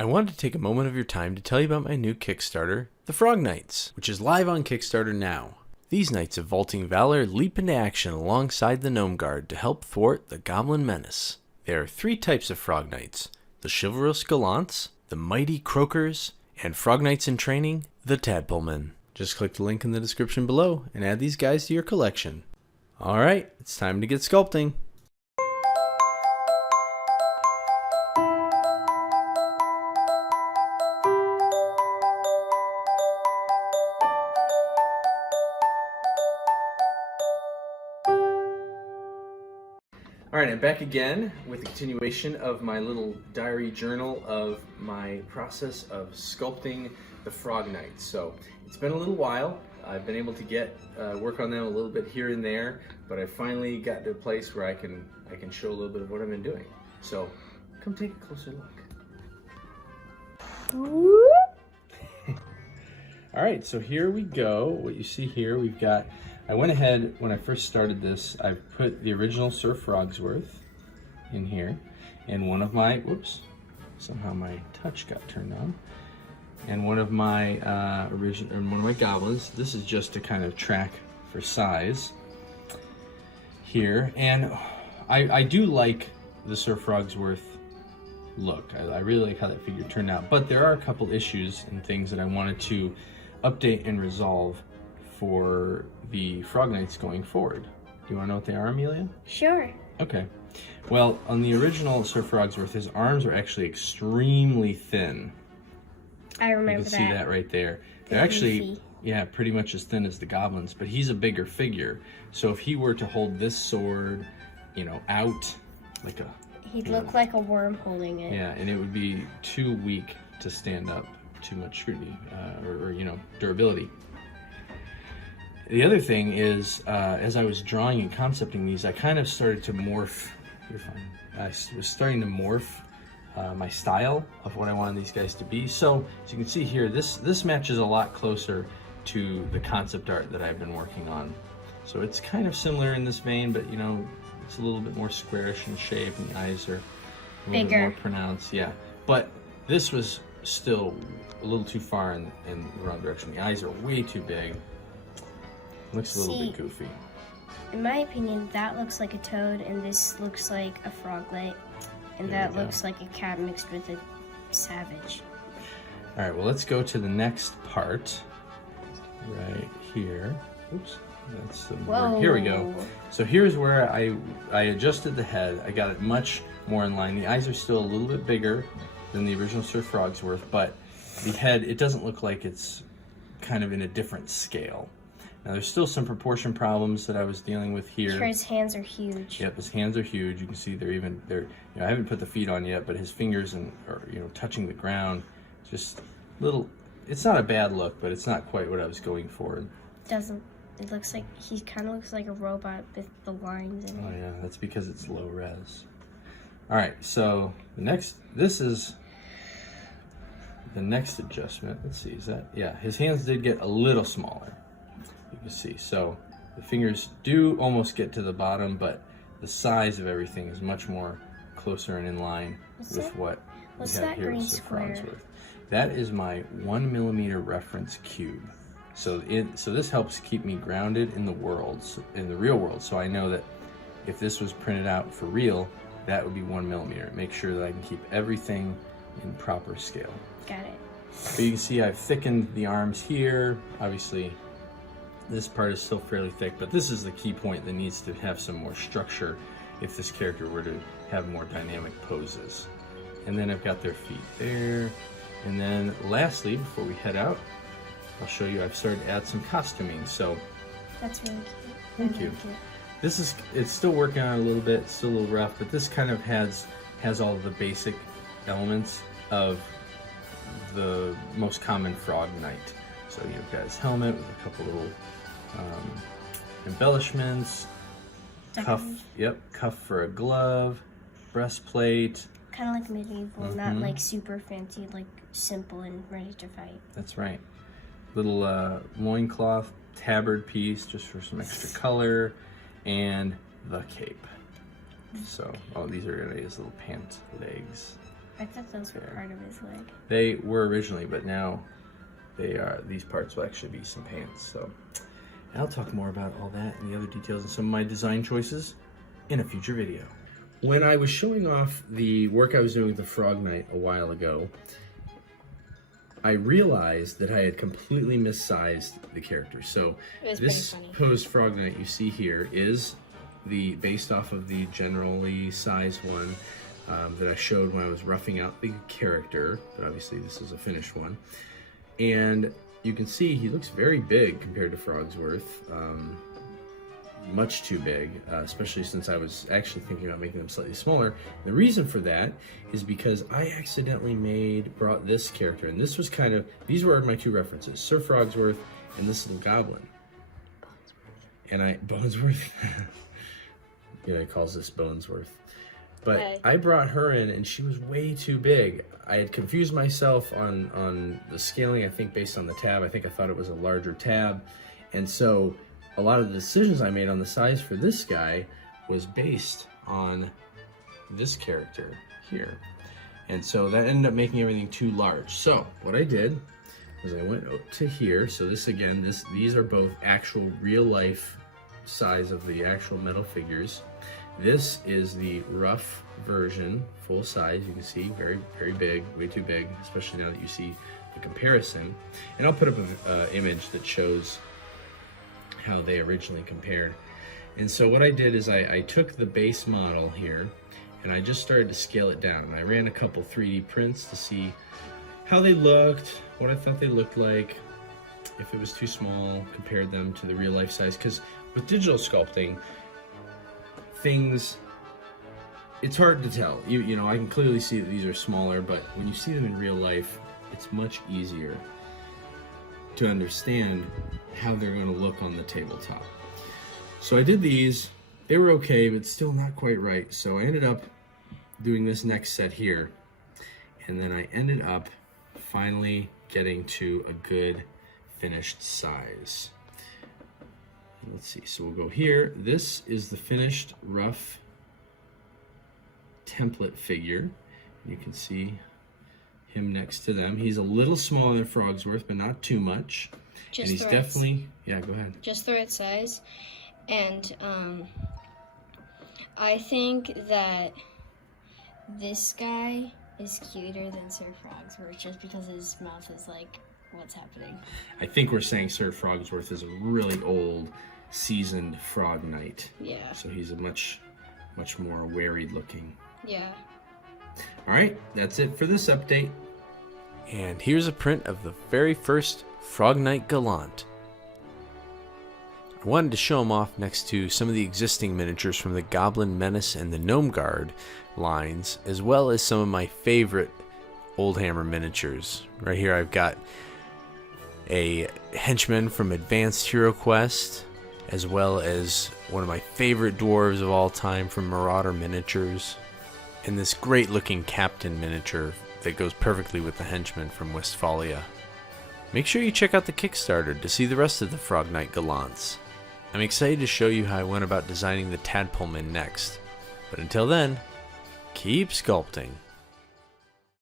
I wanted to take a moment of your time to tell you about my new Kickstarter, the Frog Knights, which is live on Kickstarter now. These Knights of Vaulting Valor leap into action alongside the Gnome Guard to help thwart the Goblin Menace. There are 3 types of Frog Knights: the Chivalrous Gallants, the Mighty Croakers, and Frog Knights in Training, the Tadpolemen. Just click the link in the description below and add these guys to your collection. Alright, it's time to get sculpting. Alright, I'm back again with the continuation of my little diary journal of my process of sculpting the Frog Knights. So it's been a little while. I've been able to get work on them a little bit here and there, but I finally got to a place where I can show a little bit of what I've been doing. So come take a closer look. Alright, so here we go. What you see here, we've got, I went ahead, when I first started this, I put the original Sir Frogsworth in here, and one of my, whoops, somehow my touch got turned on, and one of my one of my goblins. This is just to kind of track for size here, and I do like the Sir Frogsworth look. I really like how that figure turned out, but there are a couple issues and things that I wanted to update and resolve for the Frog Knights going forward. Do you want to know what they are, Amelia? Sure. Okay. Well, on the original Sir Frogsworth, his arms are actually extremely thin. I remember that. You can see that right there. They're actually, yeah, pretty much as thin as the goblins, but he's a bigger figure. So if he were to hold this sword, you know, out like a... He'd look like a worm holding it. Yeah, and it would be too weak to stand up to much scrutiny, or you know, durability. The other thing is, as I was drawing and concepting these, I kind of started to morph. You're fine. I was starting to morph my style of what I wanted these guys to be. So, as you can see here, this matches a lot closer to the concept art that I've been working on. So it's kind of similar in this vein, but you know, it's a little bit more squarish in shape, and the eyes are a little bit more pronounced. Yeah, but this was still a little too far in the wrong direction. The eyes are way too big. Looks a little bit goofy. In my opinion, that looks like a toad, and this looks like a frog knight, and that looks like a cat mixed with a savage. All right, well, let's go to the next part right here. Oops, that's the word. Here we go. So here's where I adjusted the head. I got it much more in line. The eyes are still a little bit bigger than the original Sir Frogsworth, but the head, it doesn't look like it's kind of in a different scale. Now there's still some proportion problems that I was dealing with here. Sure, his hands are huge. Yep, his hands are huge. You can see they're you know, I haven't put the feet on yet, but his fingers are you know, touching the ground. Just little. It's not a bad look, but it's not quite what I was going for. It looks like he kind of looks like a robot with the lines in it. Oh yeah, that's because it's low res. All right, so this is the next adjustment. Let's see, is that, yeah, his hands did get a little smaller. You can see, so the fingers do almost get to the bottom, but the size of everything is much more closer and in line with what we have here with Sir Frogsworth. That is my 1mm reference cube. So this helps keep me grounded in the real world. So I know that if this was printed out for real, that would be 1mm. Make sure that I can keep everything in proper scale. Got it. So you can see I've thickened the arms here. Obviously, this part is still fairly thick, but this is the key point that needs to have some more structure if this character were to have more dynamic poses. And then I've got their feet there. And then lastly, before we head out, I'll show you I've started to add some costuming. So that's really cute. Thank you. It's still working on it a little bit, it's still a little rough, but this kind of has all of the basic elements of the most common Frog Knight. So you've got his helmet with a couple little embellishments, cuff for a glove, breastplate. Kind of like medieval, not like super fancy, like simple and ready to fight. That's right. Little loincloth, tabard piece just for some extra color, and the cape. So, oh, these are gonna be his little pant legs. I thought those were part of his leg. They were originally, but now these parts will actually be some pants. So I'll talk more about all that and the other details and some of my design choices in a future video. When I was showing off the work I was doing with the Frog Knight a while ago, I realized that I had completely missized the character. So this posed Frog Knight you see here is based off of the generally sized one that I showed when I was roughing out the character, but obviously this is a finished one. And you can see he looks very big compared to Frogsworth, much too big, especially since I was actually thinking about making them slightly smaller. The reason for that is because I accidentally brought this character, and this was these were my two references, Sir Frogsworth and this little goblin. Bonesworth. Yeah, he calls this Bonesworth. But I brought her in, and she was way too big. I had confused myself on the scaling, I think based on the tab. I think I thought it was a larger tab. And so a lot of the decisions I made on the size for this guy was based on this character here. And so that ended up making everything too large. So what I did was I went to here. So this again, these are both actual real life size of the actual metal figures. This is the rough version, full size. You can see very, very big, way too big, especially now that you see the comparison. And I'll put up an image that shows how they originally compared. And so what I did is I took the base model here and I just started to scale it down. And I ran a couple 3D prints to see how they looked, what I thought they looked like, if it was too small, compared them to the real life size. Because with digital sculpting, it's hard to tell. You know, I can clearly see that these are smaller, but when you see them in real life, it's much easier to understand how they're going to look on the tabletop. So I did these. They were okay, but still not quite right. So I ended up doing this next set here, and then I ended up finally getting to a good finished size. Let's see, so we'll go here. This is the finished rough template figure. You can see him next to them. He's a little smaller than Frogsworth, but not too much. And he's definitely, yeah, go ahead. Just the right size. And I think that this guy is cuter than Sir Frogsworth just because his mouth is like, what's happening? I think we're saying Sir Frogsworth is a really old, seasoned Frog Knight. Yeah. So he's a much more wary looking. Yeah. All right, that's it for this update. And here's a print of the very first Frog Knight Gallant. I wanted to show them off next to some of the existing miniatures from the Goblin Menace and the Gnome Guard lines, as well as some of my favorite Old Hammer miniatures. Right here I've got a henchman from Advanced Hero Quest, as well as one of my favorite dwarves of all time from Marauder Miniatures, and this great looking captain miniature that goes perfectly with the henchman from Westphalia. Make sure you check out the Kickstarter to see the rest of the Frog Knight Gallants. I'm excited to show you how I went about designing the Tadpoleman next, but until then, keep sculpting.